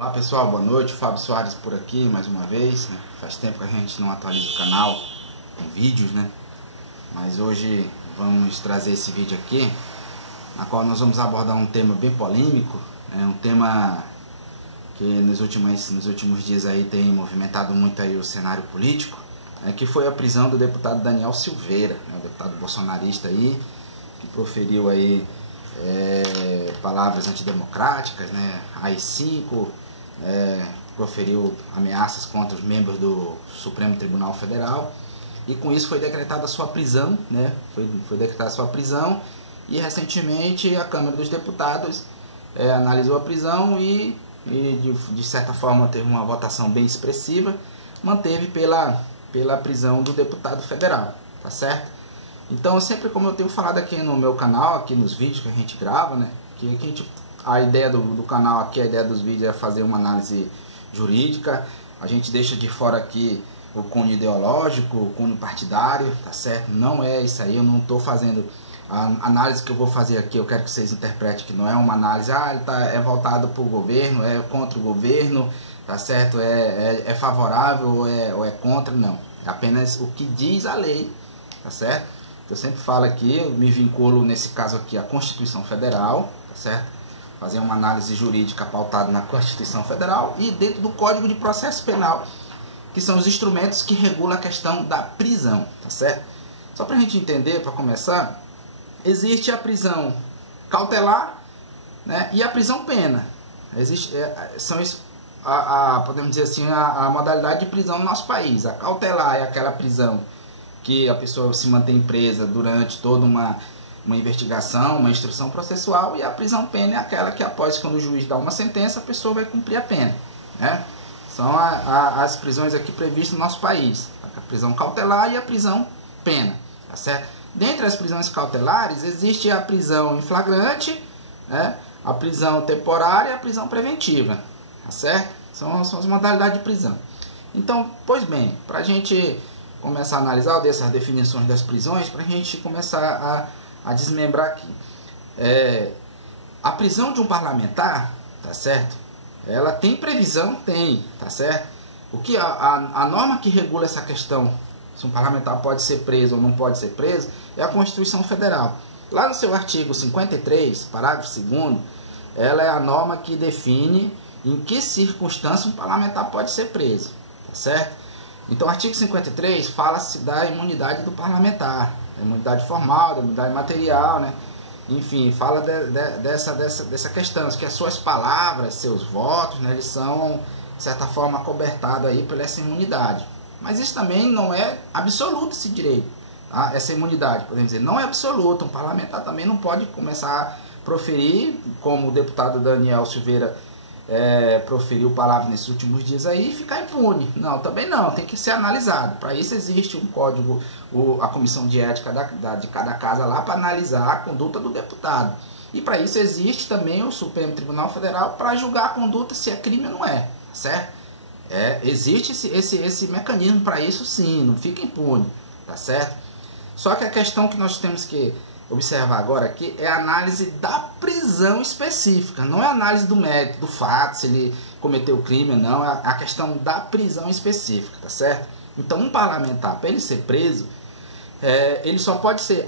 Olá pessoal, boa noite, Fábio Soares por aqui mais uma vez, né? Faz tempo que a gente não atualiza o canal com vídeos, né? Mas hoje vamos trazer esse vídeo aqui, na qual nós vamos abordar um tema bem polêmico, né? Um tema que nos últimos dias aí tem movimentado muito aí o cenário político, né? Que foi a prisão do deputado Daniel Silveira, né? O deputado bolsonarista aí, que proferiu aí palavras antidemocráticas, né? AI-5, proferiu ameaças contra os membros do Supremo Tribunal Federal, e com isso foi decretada a sua prisão, né? Foi decretada a sua prisão, e recentemente a Câmara dos Deputados analisou a prisão e de certa forma teve uma votação bem expressiva, manteve pela prisão do deputado federal, tá certo? Então, sempre como eu tenho falado aqui no meu canal, aqui nos vídeos que a gente grava, né, a ideia do canal aqui, a ideia dos vídeos é fazer uma análise jurídica. A gente deixa de fora aqui o cunho ideológico, o cunho partidário, tá certo? Não é isso aí, eu não estou fazendo a análise que eu vou fazer aqui, eu quero que vocês interpretem que não é uma análise, ele é voltado para o governo, é contra o governo, tá certo? É favorável ou é contra, não. É apenas o que diz a lei, tá certo? Eu sempre falo aqui, eu me vinculo nesse caso aqui à Constituição Federal, tá certo? Fazer uma análise jurídica pautada na Constituição Federal e dentro do Código de Processo Penal, que são os instrumentos que regulam a questão da prisão, tá certo? Só para a gente entender, para começar, existe a prisão cautelar, né, e a prisão pena. Podemos dizer assim, a modalidade de prisão no nosso país. A cautelar é aquela prisão que a pessoa se mantém presa durante toda uma investigação, uma instrução processual, e a prisão pena é aquela que após quando o juiz dá uma sentença, a pessoa vai cumprir a pena, né? São as prisões aqui previstas no nosso país, a prisão cautelar e a prisão pena, tá certo? Dentre as prisões cautelares existe a prisão em flagrante, né? A prisão temporária e a prisão preventiva, tá certo? São as modalidades de prisão. Então, pois bem, para a gente começar a analisar dessas definições das prisões, para a gente começar a desmembrar aqui. A prisão de um parlamentar, tá certo? Ela tem previsão? Tem, tá certo? O que a norma que regula essa questão, se um parlamentar pode ser preso ou não pode ser preso, é a Constituição Federal. Lá no seu artigo 53, parágrafo 2º, ela é a norma que define em que circunstância um parlamentar pode ser preso, tá certo? Então, o artigo 53 fala-se da imunidade do parlamentar, da imunidade formal, da imunidade material, né? Enfim, fala dessa questão, que as suas palavras, seus votos, né, eles são, de certa forma, acobertados aí por essa imunidade. Mas isso também não é absoluto, esse direito, tá? Essa imunidade, podemos dizer, não é absoluta. Um parlamentar também não pode começar a proferir, como o deputado Daniel Silveira proferiu palavras nesses últimos dias aí, e ficar impune. Não, também não, tem que ser analisado. Para isso existe um código, a comissão de ética de cada casa lá para analisar a conduta do deputado. E para isso existe também o Supremo Tribunal Federal para julgar a conduta se é crime ou não é, certo? Existe esse mecanismo para isso, sim, não fica impune, tá certo? Só que a questão que nós temos que observar agora aqui é a análise da prisão específica, não é a análise do mérito, do fato, se ele cometeu o crime ou não, é a questão da prisão específica, tá certo? Então, um parlamentar, para ele ser preso, ele só pode ser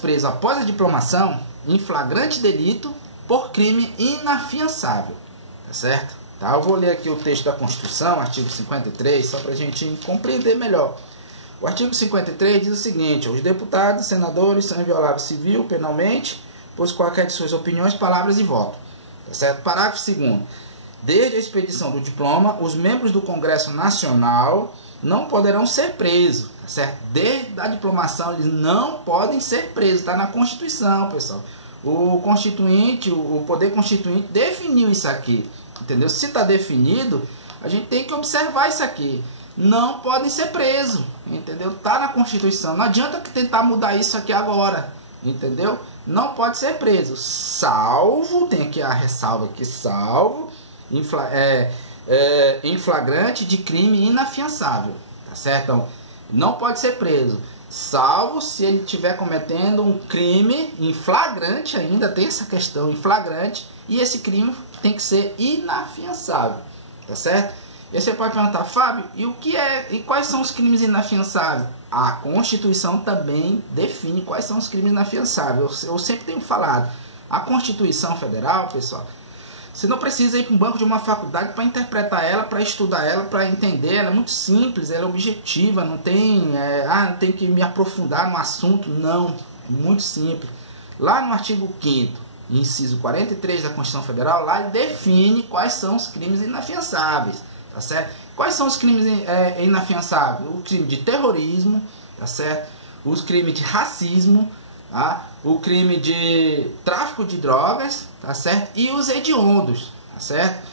preso após a diplomação em flagrante delito por crime inafiançável, tá certo? Tá, eu vou ler aqui o texto da Constituição, artigo 53, só para a gente compreender melhor. O artigo 53 diz o seguinte: os deputados e senadores são invioláveis civil, penalmente, pois qualquer de suas opiniões, palavras e voto. Tá certo? Parágrafo 2º. Desde a expedição do diploma, os membros do Congresso Nacional não poderão ser presos. Tá certo? Desde a diplomação, eles não podem ser presos. Está na Constituição, pessoal. O Constituinte, o Poder Constituinte definiu isso aqui. Entendeu? Se está definido, a gente tem que observar isso aqui. Não podem ser presos, entendeu? Tá na Constituição, não adianta que tentar mudar isso aqui agora, entendeu? Não pode ser preso, salvo, tem aqui a ressalva aqui, salvo, em flagrante de crime inafiançável, tá certo? Então, não pode ser preso, salvo se ele estiver cometendo um crime em flagrante ainda, tem essa questão, em flagrante, e esse crime tem que ser inafiançável, tá certo? E aí você pode perguntar, Fábio, e quais são os crimes inafiançáveis? A Constituição também define quais são os crimes inafiançáveis. Eu sempre tenho falado, a Constituição Federal, pessoal, você não precisa ir para um banco de uma faculdade para interpretar ela, para estudar ela, para entender. Ela é muito simples, ela é objetiva, não tem, tem que me aprofundar no assunto, não. É muito simples. Lá no artigo 5º, inciso 43 da Constituição Federal, lá ele define quais são os crimes inafiançáveis, tá certo? Quais são os crimes inafiançáveis? O crime de terrorismo, tá certo? Os crimes de racismo, tá? O crime de tráfico de drogas, tá certo? E os hediondos, tá certo?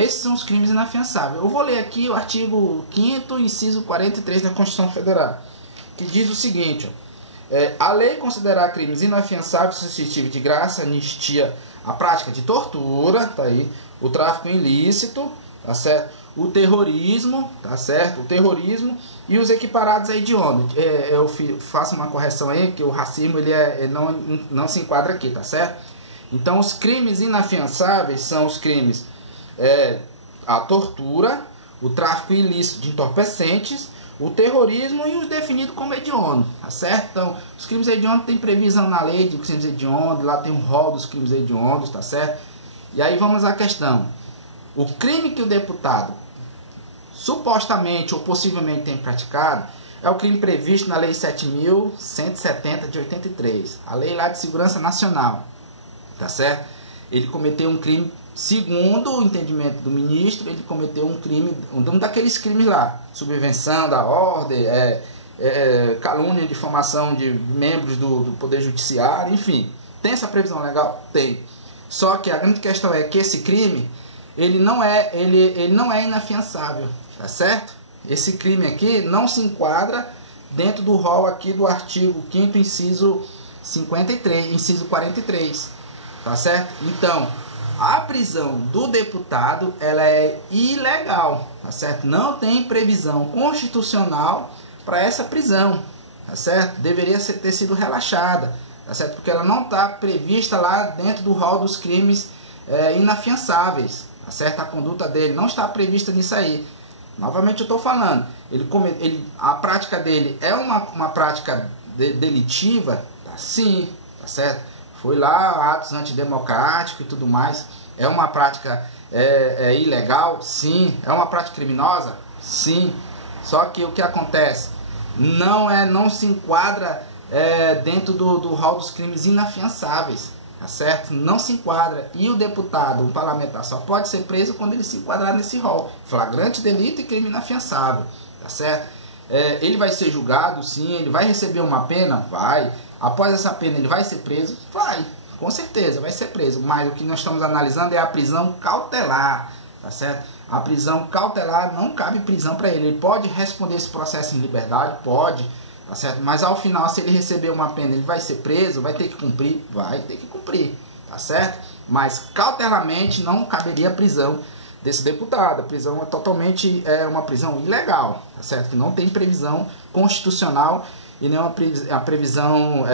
Esses são os crimes inafiançáveis. Eu vou ler aqui o artigo 5º, inciso 43 da Constituição Federal, que diz o seguinte, a lei considerar crimes inafiançáveis suscetíveis de graça, anistia a prática de tortura, tá aí, o tráfico ilícito, tá certo? O terrorismo, tá certo? O terrorismo e os equiparados a hediondos. Eu faço uma correção aí, que o racismo ele não se enquadra aqui, tá certo? Então, os crimes inafiançáveis são os crimes, a tortura, o tráfico ilícito de entorpecentes, o terrorismo e os definidos como hediondos, tá certo? Então, os crimes hediondos tem previsão na lei de crimes hediondos, lá tem um rol dos crimes hediondos, tá certo? E aí vamos à questão. O crime que o deputado supostamente ou possivelmente tem praticado é o crime previsto na Lei 7.170 de 83, a lei lá de segurança nacional, tá certo? Ele cometeu um crime, segundo o entendimento do ministro, ele cometeu um crime, um daqueles crimes lá, subvenção da ordem, calúnia, difamação de membros do Poder Judiciário, enfim. Tem essa previsão legal? Tem. Só que a grande questão é que esse crime, ele não é inafiançável, tá certo? Esse crime aqui não se enquadra dentro do rol aqui do artigo 5º, inciso 53, inciso 43, tá certo? Então, a prisão do deputado, ela é ilegal, tá certo? Não tem previsão constitucional para essa prisão, tá certo? Deveria ter sido relaxada, tá certo? Porque ela não está prevista lá dentro do rol dos crimes inafiançáveis, tá certo? A conduta dele não está prevista nisso aí. Novamente eu estou falando, a prática dele é uma prática delitiva, tá? Sim, tá certo? Foi lá, atos antidemocráticos e tudo mais. É uma prática ilegal? Sim. É uma prática criminosa? Sim. Só que o que acontece? Não se enquadra dentro do rol dos crimes inafiançáveis, tá certo? Não se enquadra. E o deputado, o parlamentar, só pode ser preso quando ele se enquadrar nesse rol. Flagrante delito e crime inafiançável, tá certo? Ele vai ser julgado, sim. Ele vai receber uma pena? Vai. Após essa pena ele vai ser preso? Vai, com certeza vai ser preso. Mas o que nós estamos analisando é a prisão cautelar, tá certo? A prisão cautelar, não cabe prisão para ele. Ele pode responder esse processo em liberdade? Pode, tá certo? Mas ao final, se ele receber uma pena, ele vai ser preso? Vai ter que cumprir? Vai ter que cumprir, tá certo? Mas cautelarmente não caberia a prisão desse deputado. A prisão é totalmente uma prisão ilegal, tá certo? Que não tem previsão constitucional e nem a previsão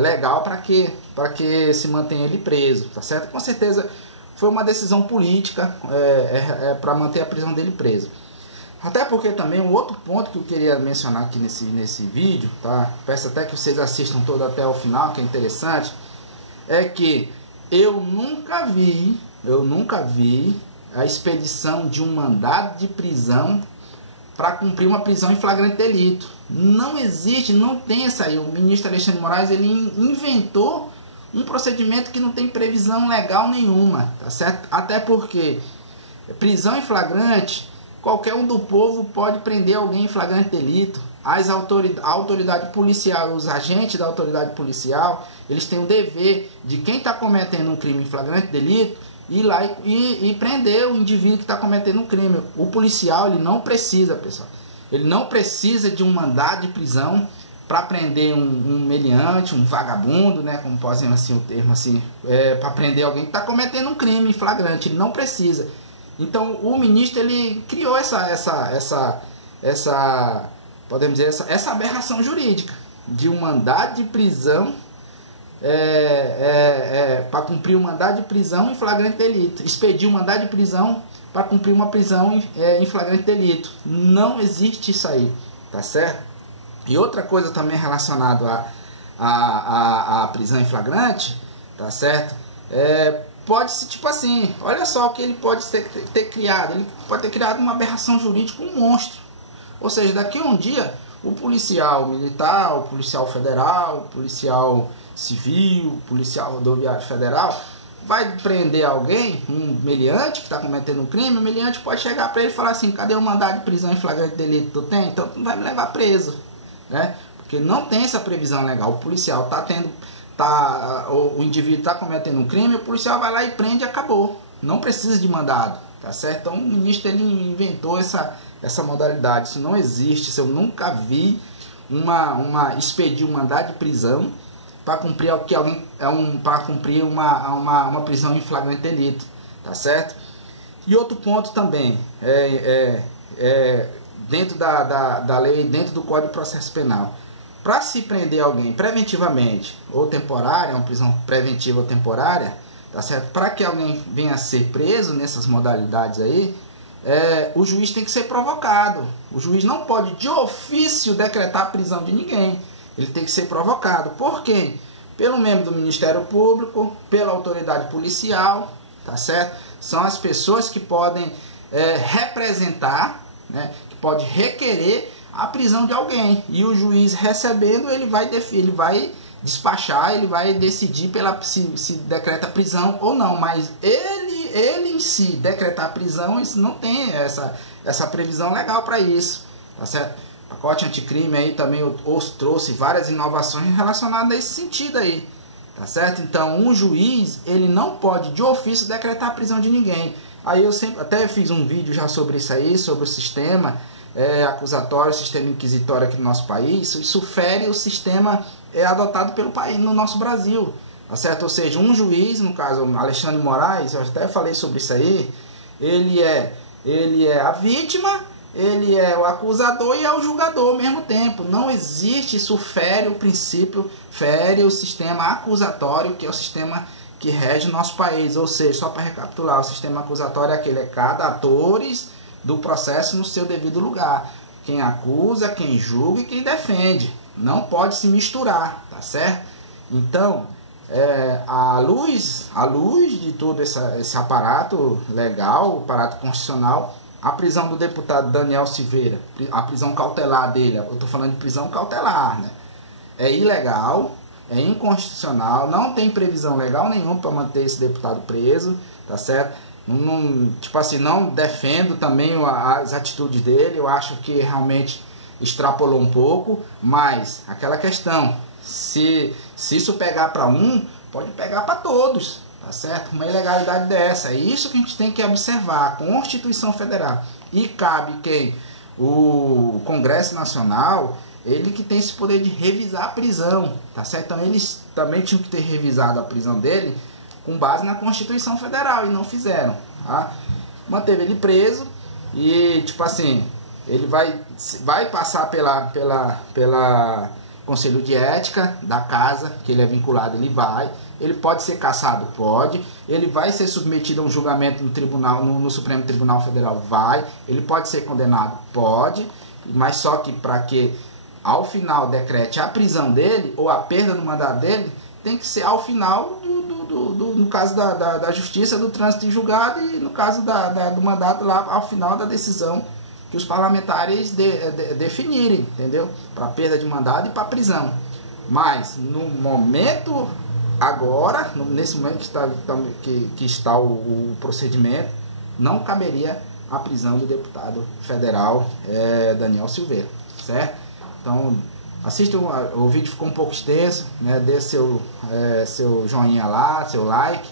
legal para que se mantenha ele preso, tá certo? Com certeza foi uma decisão política para manter a prisão dele preso. Até porque também um outro ponto que eu queria mencionar aqui nesse vídeo, tá? Peço até que vocês assistam todo até o final, que é interessante, é que eu nunca vi a expedição de um mandado de prisão para cumprir uma prisão em flagrante delito. Não existe, não tem essa aí. O ministro Alexandre de Moraes, ele inventou um procedimento que não tem previsão legal nenhuma, tá certo? Até porque prisão em flagrante, qualquer um do povo pode prender alguém em flagrante delito. A autoridade policial, os agentes da autoridade policial, eles têm o dever de quem está cometendo um crime em flagrante delito ir lá e prender o indivíduo que está cometendo um crime. O policial, ele não precisa, pessoal, ele não precisa de um mandado de prisão para prender um meliante, um vagabundo, né, como podem assim o termo assim, para prender alguém que está cometendo um crime em flagrante. Ele não precisa. Então o ministro, ele criou podemos dizer, essa aberração jurídica de um mandado de prisão para cumprir um mandado de prisão em flagrante delito. Expedir um mandado de prisão para cumprir uma prisão em flagrante delito. Não existe isso aí, tá certo? E outra coisa também relacionada à prisão em flagrante, tá certo? Pode-se, tipo assim, olha só o que ele pode ter criado. Ele pode ter criado uma aberração jurídica, um monstro. Ou seja, daqui a um dia, o policial militar, o policial federal, o policial civil, o policial rodoviário federal, vai prender alguém, um meliante que está cometendo um crime, o meliante pode chegar para ele e falar assim: cadê o mandado de prisão em flagrante delito? Tu tem? Então tu não vai me levar preso, né? Porque não tem essa previsão legal. O policial o indivíduo está cometendo um crime, o policial vai lá e prende e acabou. Não precisa de mandado, tá certo? Então o ministro ele inventou essa modalidade. Isso não existe. Isso eu nunca vi expedir um mandado de prisão para cumprir uma prisão em flagrante delito, tá certo? E outro ponto também dentro da lei, dentro do Código de Processo Penal, para se prender alguém preventivamente ou temporária, uma prisão preventiva ou temporária, tá certo? Para que alguém venha a ser preso nessas modalidades aí, o juiz tem que ser provocado. O juiz não pode de ofício decretar a prisão de ninguém. Ele tem que ser provocado. Por quem? Pelo membro do Ministério Público, pela autoridade policial, tá certo? São as pessoas que podem representar, né, que pode requerer a prisão de alguém. E o juiz recebendo, ele vai despachar, ele vai decidir se decreta prisão ou não. Mas ele em si decretar prisão, isso não tem essa previsão legal para isso, tá certo? O pacote anticrime aí também trouxe várias inovações relacionadas a esse sentido aí, tá certo? Então um juiz, ele não pode de ofício decretar a prisão de ninguém. Aí eu até fiz um vídeo já sobre isso aí, sobre o sistema acusatório, o sistema inquisitório aqui no nosso país. Isso fere o sistema adotado pelo país, no nosso Brasil, tá certo? Ou seja, um juiz, no caso Alexandre de Moraes, eu até falei sobre isso aí, ele é a vítima, ele é o acusador e é o julgador ao mesmo tempo. Não existe, isso fere o princípio, fere o sistema acusatório, que é o sistema que rege o nosso país. Ou seja, só para recapitular, o sistema acusatório é cada atores do processo no seu devido lugar. Quem acusa, quem julga e quem defende. Não pode se misturar, tá certo? Então, à luz de todo esse aparato legal, aparato constitucional, a prisão do deputado Daniel Silveira, a prisão cautelar dele, eu estou falando de prisão cautelar, né? É ilegal, é inconstitucional, não tem previsão legal nenhuma para manter esse deputado preso, tá certo? Tipo assim, não defendo também as atitudes dele, eu acho que realmente extrapolou um pouco, mas aquela questão, se isso pegar para um, pode pegar para todos, tá certo? Uma ilegalidade dessa, é isso que a gente tem que observar, a Constituição Federal. E cabe quem? O Congresso Nacional, ele que tem esse poder de revisar a prisão, tá certo? Então eles também tinham que ter revisado a prisão dele com base na Constituição Federal, e não fizeram, tá? Manteve ele preso e, tipo assim, ele vai passar pela Conselho de Ética da casa, que ele é vinculado, ele pode ser cassado, pode, ele vai ser submetido a um julgamento no tribunal, no Supremo Tribunal Federal, ele pode ser condenado, pode, mas só que para que ao final decrete a prisão dele ou a perda do mandato dele, tem que ser ao final no caso da justiça, do trânsito em julgado, e no caso do mandato lá ao final da decisão que os parlamentares definirem, entendeu? Para perda de mandato e para prisão. Mas no momento agora, nesse momento que está o procedimento, não caberia a prisão do deputado federal Daniel Silveira, certo? Então assista, o vídeo ficou um pouco extenso, né? Dê seu joinha lá, seu like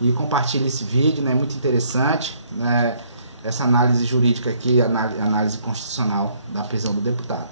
e compartilhe esse vídeo, né? Muito interessante, né? Essa análise jurídica aqui, análise constitucional da prisão do deputado.